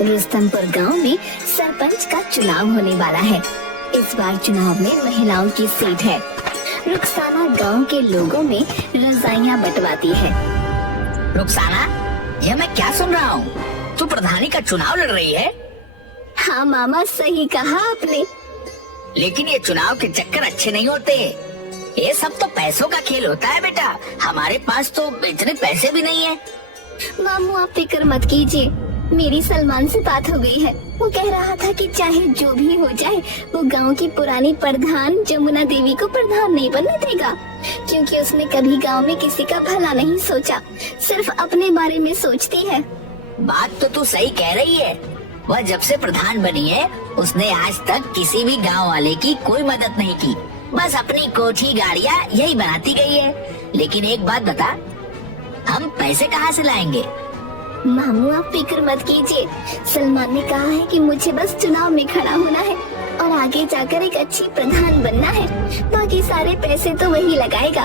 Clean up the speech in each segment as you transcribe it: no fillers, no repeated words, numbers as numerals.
रुस्तमपुर गांव में सरपंच का चुनाव होने वाला है। इस बार चुनाव में महिलाओं की सीट है। रुखसाना गांव के लोगों में रजाइयां बंटवाती है। रुखसाना, यह मैं क्या सुन रहा हूँ? तू प्रधानी का चुनाव लड़ रही है? हाँ मामा, सही कहा आपने। लेकिन ये चुनाव के चक्कर अच्छे नहीं होते। ये सब तो पैसों का खेल होता है बेटा। हमारे पास तो इतने पैसे भी नहीं है। मामू, आप फिक्र मत कीजिए। मेरी सलमान से बात हो गई है। वो कह रहा था कि चाहे जो भी हो जाए, वो गांव की पुरानी प्रधान जमुना देवी को प्रधान नहीं बनने देगा, क्योंकि उसने कभी गांव में किसी का भला नहीं सोचा, सिर्फ अपने बारे में सोचती है। बात तो तू सही कह रही है। वह जब से प्रधान बनी है, उसने आज तक किसी भी गांव वाले की कोई मदद नहीं की। बस अपनी कोठी गाड़ियाँ यही बनाती गई है। लेकिन एक बात बता, हम पैसे कहाँ से लाएंगे? मामू, आप फिक्र मत कीजिए। सलमान ने कहा है कि मुझे बस चुनाव में खड़ा होना है और आगे जाकर एक अच्छी प्रधान बनना है। बाकी सारे पैसे तो वही लगाएगा।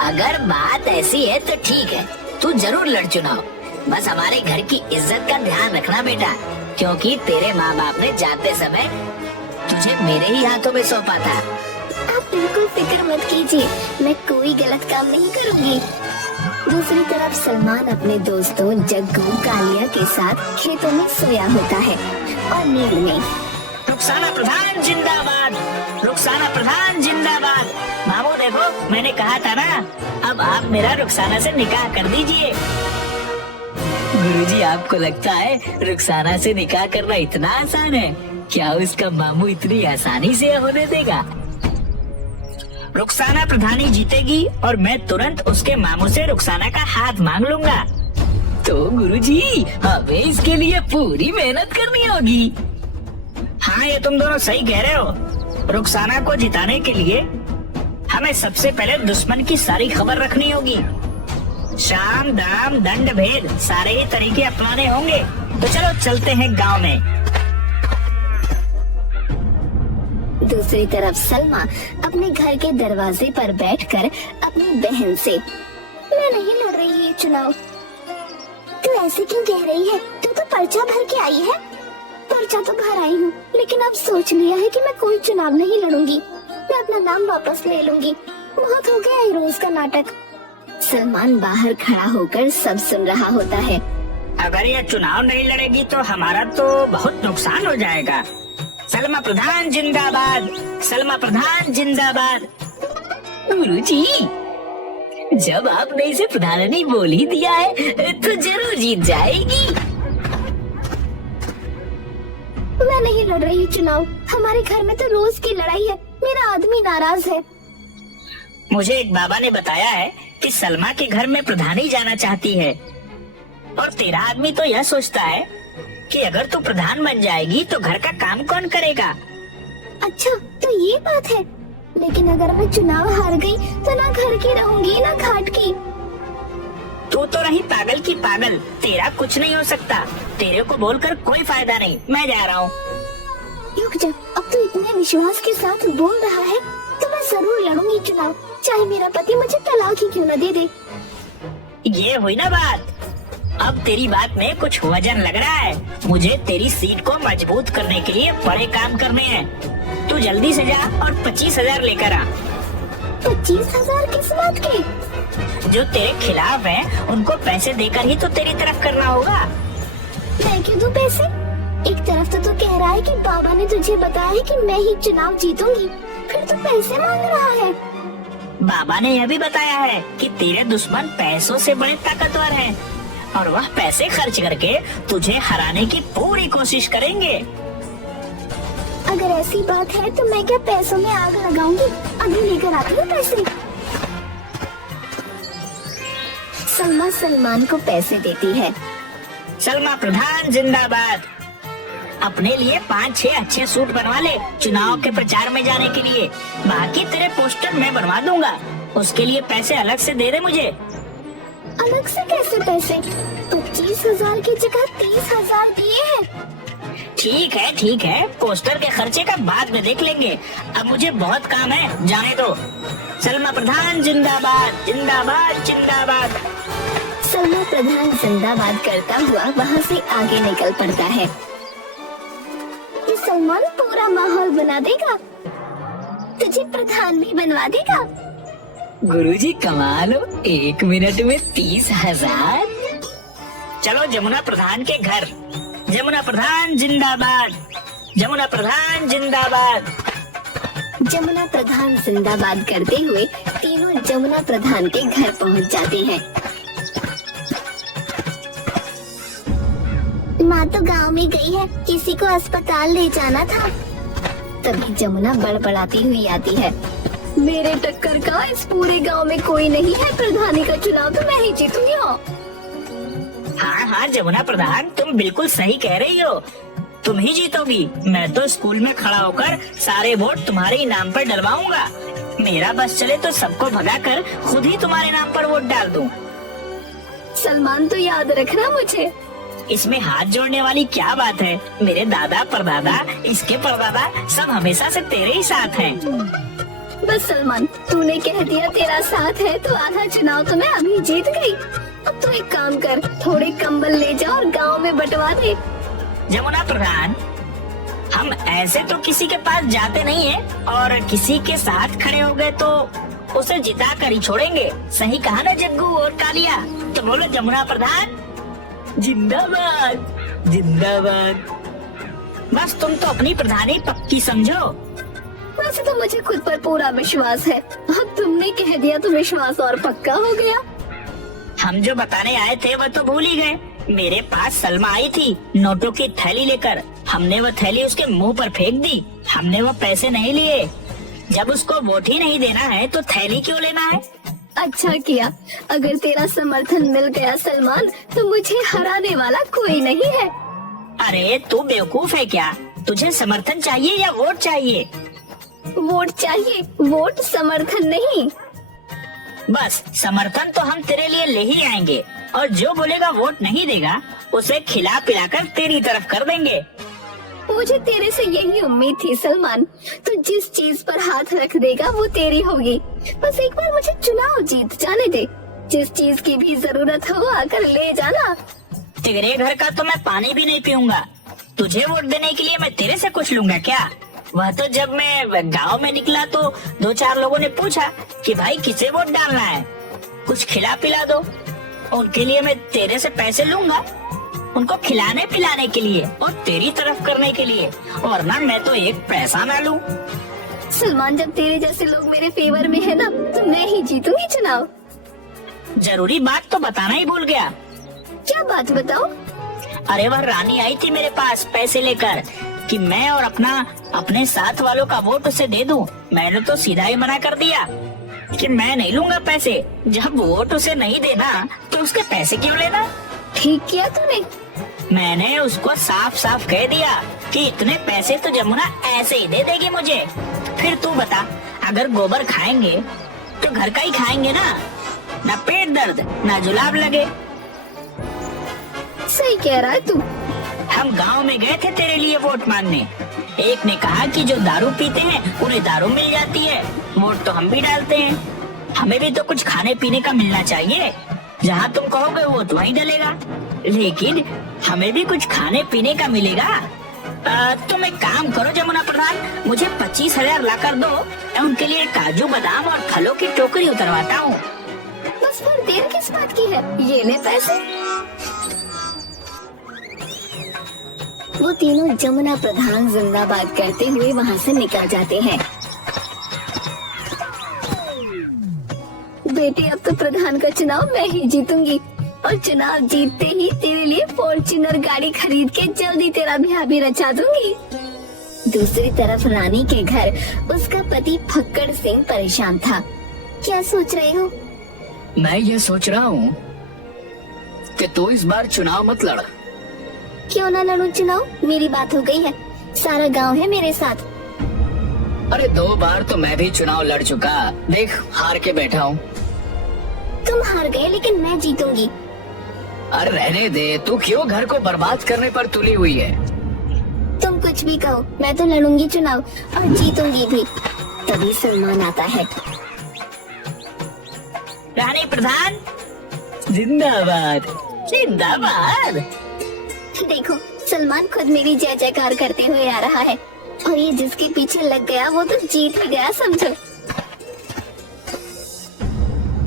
अगर बात ऐसी है तो ठीक है, तू जरूर लड़ चुनाव। बस हमारे घर की इज्जत का ध्यान रखना बेटा, क्योंकि तेरे माँ बाप ने जाते समय तुझे मेरे ही हाथों में सौंपा था। आप बिल्कुल फिक्र मत कीजिए, मैं कोई गलत काम नहीं करूँगी। दूसरी तरफ सलमान अपने दोस्तों जग्गू कालिया के साथ खेतों में सोया होता है और नींद में। रुखसाना प्रधान जिंदाबाद, रुखसाना प्रधान जिंदाबाद। मामू देखो, मैंने कहा था ना, अब आप मेरा रुखसाना से निकाह कर दीजिए। गुरुजी, आपको लगता है रुखसाना से निकाह करना इतना आसान है? क्या उसका मामू इतनी आसानी से होने देगा? रुखसाना प्रधानी जीतेगी और मैं तुरंत उसके मामू से रुखसाना का हाथ मांग लूंगा। तो गुरुजी, हमें इसके लिए पूरी मेहनत करनी होगी। हाँ, ये तुम दोनों सही कह रहे हो। रुखसाना को जिताने के लिए हमें सबसे पहले दुश्मन की सारी खबर रखनी होगी। शाम दाम दंड भेद सारे ही तरीके अपनाने होंगे। तो चलो चलते हैं गांव में। दूसरी तरफ सलमा अपने घर के दरवाजे पर बैठकर अपनी बहन से, मैं नहीं लड़ रही ये चुनाव। तू ऐसे क्यों कह रही है? तू तो पर्चा भर के आई है। पर्चा तो भर आई हूँ, लेकिन अब सोच लिया है कि मैं कोई चुनाव नहीं लड़ूंगी। मैं अपना नाम वापस ले लूंगी। बहुत हो गया ये रोज का नाटक। सलमान बाहर खड़ा होकर सब सुन रहा होता है। अगर ये चुनाव नहीं लड़ेगी तो हमारा तो बहुत नुकसान हो जाएगा। सलमा प्रधान जिंदाबाद, सलमा प्रधान जिंदाबाद। गुरुजी, जब आपने इसे प्रधानी बोल ही दिया है तो जरूर जीत जाएगी। मैं नहीं लड़ रही चुनाव। हमारे घर में तो रोज की लड़ाई है। मेरा आदमी नाराज है। मुझे एक बाबा ने बताया है कि सलमा के घर में प्रधानी जाना चाहती है, और तेरा आदमी तो यह सोचता है कि अगर तू प्रधान बन जाएगी तो घर का काम कौन करेगा। अच्छा, तो ये बात है। लेकिन अगर मैं चुनाव हार गई तो ना घर की रहूंगी ना घाट की। तू तो रही पागल की पागल। तेरा कुछ नहीं हो सकता। तेरे को बोलकर कोई फायदा नहीं। मैं जा रहा हूँ। रुक जा, अब तो इतने विश्वास के साथ बोल रहा है तो मैं जरूर लड़ूंगी चुनाव, चाहे मेरा पति मुझे तलाक ही क्यों न दे दे। ये हुई ना बात। अब तेरी बात में कुछ वजन लग रहा है। मुझे तेरी सीट को मजबूत करने के लिए बड़े काम करने हैं। तू जल्दी से जा और 25,000 लेकर आ। 25,000 किस बात के? जो तेरे खिलाफ हैं, उनको पैसे देकर ही तो तेरी तरफ करना होगा। मैं क्यों दूं पैसे? एक तरफ तो तू कह रहा है कि बाबा ने तुझे बताया है कि मैं ही चुनाव जीतूंगी, फिर तू पैसे मांग रहा है। बाबा ने यह भी बताया है कि तेरे दुश्मन पैसों से बड़े ताकतवर हैं और वह पैसे खर्च करके तुझे हराने की पूरी कोशिश करेंगे। अगर ऐसी बात है तो मैं क्या पैसों में आग लगाऊंगी? अभी लेकर आती हूँ पैसे। सलमा सलमान को पैसे देती है। सलमा प्रधान जिंदाबाद। अपने लिए 5-6 अच्छे सूट बनवा ले चुनाव के प्रचार में जाने के लिए। बाकी तेरे पोस्टर मैं बनवा दूंगा। उसके लिए पैसे अलग से दे दे मुझे। अलग से कैसे पैसे? 25,000 की जगह 30,000 दिए हैं। ठीक है, पोस्टर के खर्चे का बाद में देख लेंगे। अब मुझे बहुत काम है, जाने दो। सलमा प्रधान जिंदाबाद जिंदाबाद जिंदाबाद। सलमा प्रधान जिंदाबाद करता हुआ वहाँ से आगे निकल पड़ता है। ये सलमान पूरा माहौल बना देगा, तुझे प्रधान भी बनवा देगा। गुरुजी कमाल हो, 1 मिनट में 30,000। चलो जमुना प्रधान के घर। जमुना प्रधान जिंदाबाद, जमुना प्रधान जिंदाबाद। जमुना प्रधान जिंदाबाद करते हुए तीनों जमुना प्रधान के घर पहुंच जाते हैं। माँ तो गांव में गई है, किसी को अस्पताल ले जाना था। तभी जमुना बड़बड़ाती हुई आती है। मेरे टक्कर का इस पूरे गांव में कोई नहीं है, प्रधानी का चुनाव तो मैं ही जीतूंगी। हाँ हाँ जमुना प्रधान, तुम बिल्कुल सही कह रही हो, तुम ही जीतोगी। मैं तो स्कूल में खड़ा होकर सारे वोट तुम्हारे ही नाम पर डलवाऊंगा। मेरा बस चले तो सबको भगाकर खुद ही तुम्हारे नाम पर वोट डाल दूं। सलमान तो याद रखना मुझे। इसमें हाथ जोड़ने वाली क्या बात है? मेरे दादा परदादा, इसके परदादा सब हमेशा से तेरे ही साथ हैं। बस सलमान, तूने कह दिया तेरा साथ है तो आधा चुनाव तो मैं अभी जीत गई। अब तू एक काम कर, थोड़े कंबल ले जा और गांव में बंटवा दे। जमुना प्रधान, हम ऐसे तो किसी के पास जाते नहीं है, और किसी के साथ खड़े हो गए तो उसे जिता कर ही छोड़ेंगे। सही कहा ना जग्गू और कालिया? तो बोलो जमुना प्रधान जिंदाबाद जिंदाबाद। बस तुम तो अपनी प्रधानी पक्की समझो। वैसे तो मुझे खुद पर पूरा विश्वास है, अब तुमने कह दिया तो विश्वास और पक्का हो गया। हम जो बताने आए थे वो तो भूल ही गए। मेरे पास सलमा आई थी नोटों की थैली लेकर, हमने वो थैली उसके मुंह पर फेंक दी। हमने वो पैसे नहीं लिए। जब उसको वोट ही नहीं देना है तो थैली क्यों लेना है? अच्छा किया, अगर तेरा समर्थन मिल गया सलमान तो मुझे हराने वाला कोई नहीं है। अरे तू बेवकूफ है क्या? तुझे समर्थन चाहिए या वोट चाहिए? वोट चाहिए, वोट समर्थन नहीं। बस समर्थन तो हम तेरे लिए ले ही आएंगे, और जो बोलेगा वोट नहीं देगा उसे खिला पिलाकर तेरी तरफ कर देंगे। मुझे तेरे से यही उम्मीद थी सलमान, तू जिस चीज पर हाथ रख देगा वो तेरी होगी। बस एक बार मुझे चुनाव जीत जाने दे, जिस चीज की भी जरूरत हो आकर ले जाना। तेरे घर का तो मैं पानी भी नहीं पीऊंगा, तुझे वोट देने के लिए मैं तेरे से कुछ लूंगा क्या? वह तो जब मैं गांव में निकला तो 2-4 लोगों ने पूछा कि भाई किसे वोट डालना है, कुछ खिला पिला दो। उनके लिए मैं तेरे से पैसे लूंगा, उनको खिलाने पिलाने के लिए और तेरी तरफ करने के लिए, वरना मैं तो एक पैसा ना लूं। सलमान, जब तेरे जैसे लोग मेरे फेवर में है ना, तो मैं ही जीतूंगी चुनाव। जरूरी बात तो बताना ही भूल गया। क्या बात बताओ? अरे वह रानी आई थी मेरे पास पैसे लेकर कि मैं और अपने साथ वालों का वोट उसे दे दूं। मैंने तो सीधा ही मना कर दिया कि मैं नहीं लूंगा पैसे। जब वोट उसे नहीं देना तो उसके पैसे क्यों लेना? ठीक किया तूने। मैंने उसको साफ साफ कह दिया कि इतने पैसे तो जमुना ऐसे ही दे देगी मुझे। फिर तू बता, अगर गोबर खाएंगे तो घर का ही खाएंगे ना पेट दर्द ना जुलाब लगे। सही कह रहा है तू। हम गांव में गए थे तेरे लिए वोट मांगने। एक ने कहा कि जो दारू पीते हैं उन्हें दारू मिल जाती है, वोट तो हम भी डालते हैं, हमें भी तो कुछ खाने पीने का मिलना चाहिए। जहाँ तुम कहोगे वोट वहीं डलेगा, लेकिन हमें भी कुछ खाने पीने का मिलेगा। तुम एक काम करो जमुना प्रधान, मुझे 25,000 ला कर दो, मैं उनके लिए काजू बादाम और फलों की टोकरी उतरवाता हूँ। बस फिर देर किस बात की है, ये ले पैसे। वो तीनों जमुना प्रधान जिंदाबाद करते हुए वहाँ से निकल जाते हैं। बेटे, अब तो प्रधान का चुनाव मैं ही जीतूंगी, और चुनाव जीतते ही तेरे लिए फॉर्च्यूनर गाड़ी खरीद के जल्दी तेरा ब्याह भी रचा दूंगी। दूसरी तरफ रानी के घर उसका पति फक्कड़ सिंह परेशान था। क्या सोच रहे हो? मैं ये सोच रहा हूँ कि तू इस बार चुनाव मत लड़। क्यों ना लड़ूं चुनाव? मेरी बात हो गई है, सारा गांव है मेरे साथ। अरे 2 बार तो मैं भी चुनाव लड़ चुका, देख हार के बैठा हूँ। तुम हार गए लेकिन मैं जीतूंगी। अरे रहने दे, तू क्यों घर को बर्बाद करने पर तुली हुई है? तुम कुछ भी कहो, मैं तो लड़ूंगी चुनाव और जीतूंगी भी। तभी सलमान आता है। रानी प्रधान जिंदाबाद जिंदाबाद। देखो, सलमान खुद मेरी जय जयकार करते हुए आ रहा है और ये जिसके पीछे लग गया वो तो जीत ही गया समझो।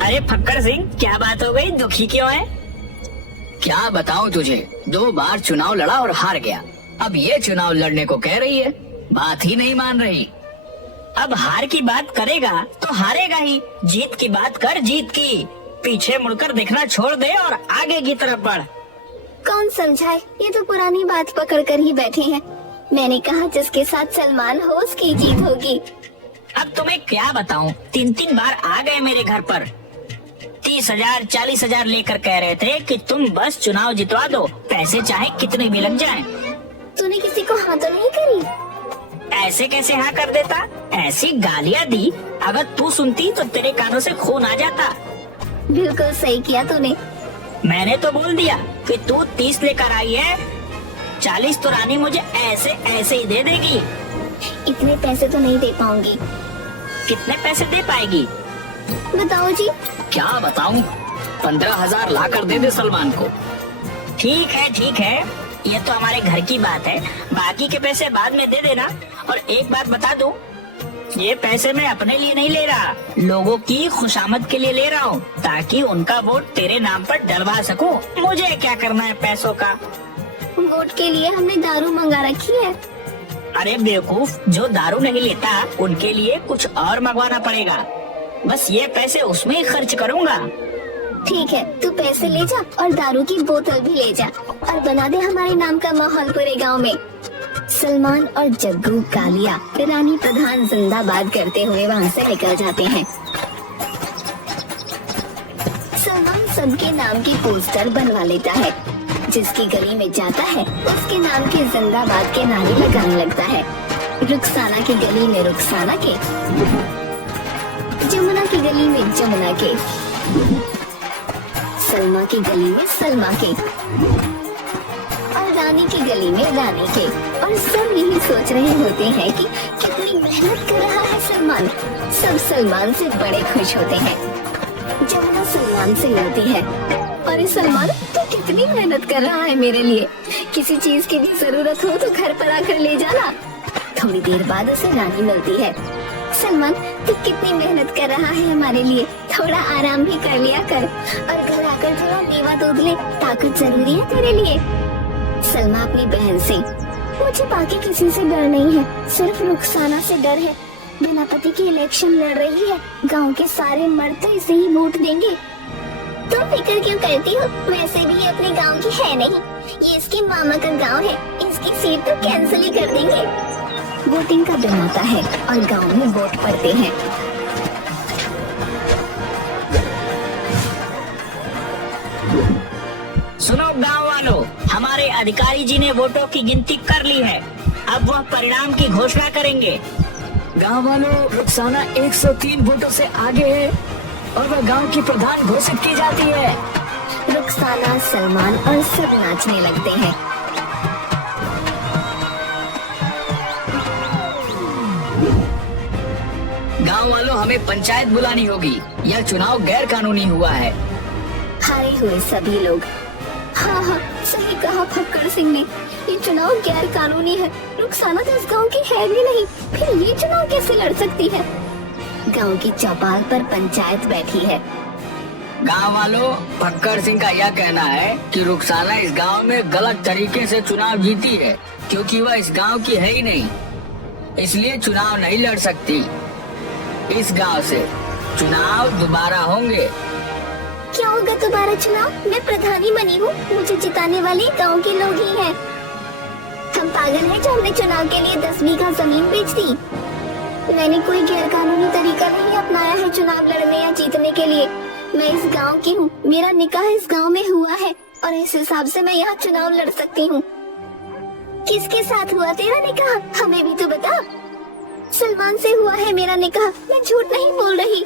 अरे फक्कड़ सिंह, क्या बात हो गई? दुखी क्यों है? क्या बताऊं तुझे, 2 बार चुनाव लड़ा और हार गया। अब ये चुनाव लड़ने को कह रही है, बात ही नहीं मान रही। अब हार की बात करेगा तो हारेगा ही, जीत की बात कर, जीत की। पीछे मुड़कर देखना छोड़ दे और आगे की तरफ बढ़। कौन समझाए, ये तो पुरानी बात पकड़ कर ही बैठे हैं। मैंने कहा जिसके साथ सलमान हो उसकी जीत होगी। अब तुम्हें क्या बताऊं, 3 बार आ गए मेरे घर पर। 30,000 40,000 लेकर कह रहे थे कि तुम बस चुनाव जितवा दो, पैसे चाहे कितने भी लग जाएं। तूने किसी को हाँ तो नहीं करी? ऐसे कैसे हाँ कर देता? ऐसी गालियाँ दी, अगर तू सुनती तो तेरे कानों से खून आ जाता। बिल्कुल सही किया तूने। मैंने तो बोल दिया कि तू 30 लेकर आई है, 40 तो रानी मुझे ऐसे ऐसे ही दे देगी। इतने पैसे तो नहीं दे पाऊंगी। कितने पैसे दे पाएगी? बताओ जी। क्या बताऊं, 15,000 ला कर दे दे सलमान को। ठीक है, ये तो हमारे घर की बात है, बाकी के पैसे बाद में दे देना। और एक बात बता दूं, ये पैसे मैं अपने लिए नहीं ले रहा, लोगों की खुशामद के लिए ले रहा हूँ, ताकि उनका वोट तेरे नाम पर डलवा सकूं। मुझे क्या करना है पैसों का? वोट के लिए हमने दारू मंगा रखी है। अरे बेवकूफ, जो दारू नहीं लेता उनके लिए कुछ और मंगवाना पड़ेगा। बस ये पैसे उसमें ही खर्च करूँगा। ठीक है, तू पैसे ले जा और दारू की बोतल भी ले जा और बना दे हमारे नाम का माहौल पूरे गांव में। सलमान और जग्गू कालिया रानी प्रधान जिंदाबाद करते हुए वहाँ से निकल जाते हैं। सलमान सबके नाम की पोस्टर बनवा लेता है, जिसकी गली में जाता है उसके नाम के जिंदाबाद के नारे लगाने लगता है। रुखसाना की गली में रुखसाना के, जमुना की गली में जमुना के, सलमा की गली में सलमा के और रानी की गली में रानी के। और सब यही सोच रहे होते हैं कि कितनी मेहनत कर रहा है सलमान। सब सलमान से बड़े खुश होते हैं। जमुना सलमान से मिलती है, अरे सलमान तू कितनी मेहनत कर रहा है मेरे लिए, किसी चीज की भी जरूरत हो तो घर पर आकर ले जाना। थोड़ी देर बाद उसे रानी मिलती है, सलमान तू कितनी मेहनत कर रहा है हमारे लिए, थोड़ा आराम भी कर लिया कर और घर आकर थोड़ा मेवा दूध ले, ताकत जरूरी है तेरे लिए। सलमा अपनी बहन से, मुझे बाकी किसी से डर नहीं है, सिर्फ रुखसाना से डर है। बिना पति के इलेक्शन लड़ रही है, गांव के सारे मर्द तो इसे ही वोट देंगे। तुम फिक्र क्यों करती हो, वैसे भी ये अपने गांव की है नहीं, ये इसके मामा का गांव है, इसकी सीट तो कैंसिल ही कर देंगे। वोटिंग का दिन आता है और गांव में वोट पड़ते हैं। सुनो गांव वालों, हमारे अधिकारी जी ने वोटों की गिनती कर ली है, अब वह परिणाम की घोषणा करेंगे। गांव वालों, रुखसाना 103 वोटों से आगे है और वह गांव की प्रधान घोषित की जाती है। रुखसाना, सलमान और सब नाचने लगते हैं। गांव वालों, हमें पंचायत बुलानी होगी, यह चुनाव गैर कानूनी हुआ है। हारे हुए सभी लोग, हाँ, सही कहा फक्कड़ सिंह ने, ये चुनाव गैर कानूनी है। रुखसाना तो इस गांव की है भी नहीं, फिर ये चुनाव कैसे लड़ सकती है? गांव की चौपाल पर पंचायत बैठी है। गांव वालों, फक्कड़ सिंह का यह कहना है कि रुखसाना इस गांव में गलत तरीके से चुनाव जीती है, क्योंकि वह इस गांव की है ही नहीं, इसलिए चुनाव नहीं लड़ सकती। इस गांव से चुनाव दोबारा होंगे। क्या होगा दोबारा चुनाव? मैं प्रधानी बनी हूँ, मुझे जिताने वाले गांव के लोग ही हैं। हम पागल हैं जो हमने चुनाव के लिए 10 बीघा जमीन बेच दी। मैंने कोई गैर कानूनी तरीका नहीं अपनाया है चुनाव लड़ने या जीतने के लिए। मैं इस गांव की हूँ, मेरा निकाह इस गांव में हुआ है और इस हिसाब से मैं यहाँ चुनाव लड़ सकती हूँ। किसके साथ हुआ तेरा निकाह, हमें भी तो बता। सलमान से हुआ है मेरा निकाह, मैं झूठ नहीं बोल रही।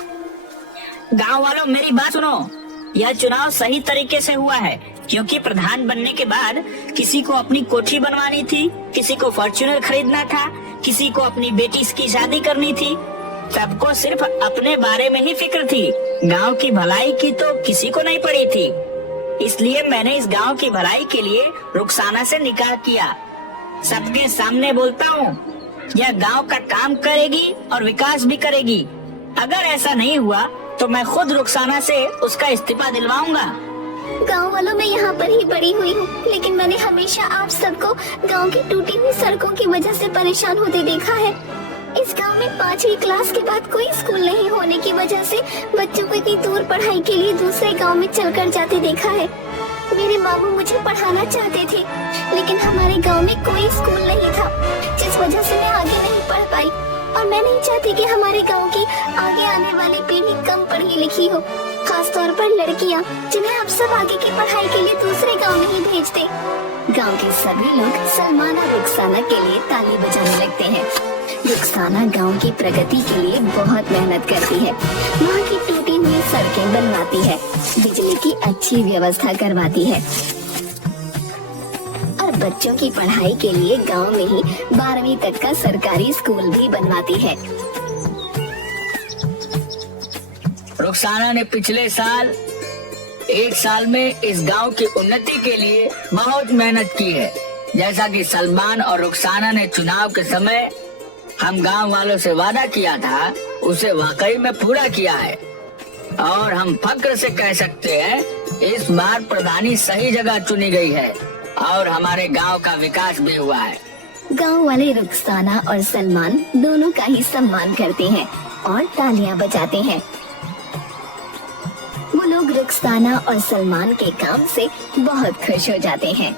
गांव वालों, मेरी बात सुनो, यह चुनाव सही तरीके से हुआ है, क्योंकि प्रधान बनने के बाद किसी को अपनी कोठी बनवानी थी, किसी को फॉर्च्यूनर खरीदना था, किसी को अपनी बेटी की शादी करनी थी, सबको सिर्फ अपने बारे में ही फिक्र थी। गांव की भलाई की तो किसी को नहीं पड़ी थी, इसलिए मैंने इस गांव की भलाई के लिए रुखसाना से निकाह किया। सबके सामने बोलता हूँ, यह गांव का काम करेगी और विकास भी करेगी। अगर ऐसा नहीं हुआ तो मैं खुद रुखसाना से उसका इस्तीफा दिलवाऊंगा। गांव वालों में यहाँ पर ही बड़ी हुई हूँ, लेकिन मैंने हमेशा आप सबको गांव की टूटी हुई सड़कों की वजह से परेशान होते देखा है। इस गांव में 5वीं क्लास के बाद कोई स्कूल नहीं होने की वजह से बच्चों को इतनी दूर पढ़ाई के लिए दूसरे गांव में चलकर जाते देखा है। मेरे मामू मुझे पढ़ाना चाहते थे, लेकिन हमारे गांव में कोई स्कूल नहीं था, जिस वजह से मैं आगे नहीं पढ़ पाई। और मैं नहीं चाहती कि हमारे गांव की आगे आने वाली पीढ़ी कम पढ़ी लिखी हो, खास तौर पर लड़कियां, जिन्हें आप सब आगे की पढ़ाई के लिए दूसरे गांव में ही भेजते। गांव के सभी लोग सलमान और रुखसाना के लिए ताली बजाने लगते हैं। रुखसाना गांव की प्रगति के लिए बहुत मेहनत करती है। वहाँ की टूटी हुई सड़कें बनवाती है, बिजली की अच्छी व्यवस्था करवाती है और बच्चों की पढ़ाई के लिए गांव में ही 12वीं तक का सरकारी स्कूल भी बनवाती है। रुखसाना ने पिछले साल 1 साल में इस गांव की उन्नति के लिए बहुत मेहनत की है। जैसा कि सलमान और रुखसाना ने चुनाव के समय हम गांव वालों से वादा किया था, उसे वाकई में पूरा किया है। और हम फक्र से कह सकते हैं, इस बार प्रधानी सही जगह चुनी गई है और हमारे गांव का विकास भी हुआ है। गांव वाले रुखसाना और सलमान दोनों का ही सम्मान करते हैं और तालियां बजाते हैं। वो लोग रुखसाना और सलमान के काम से बहुत खुश हो जाते हैं।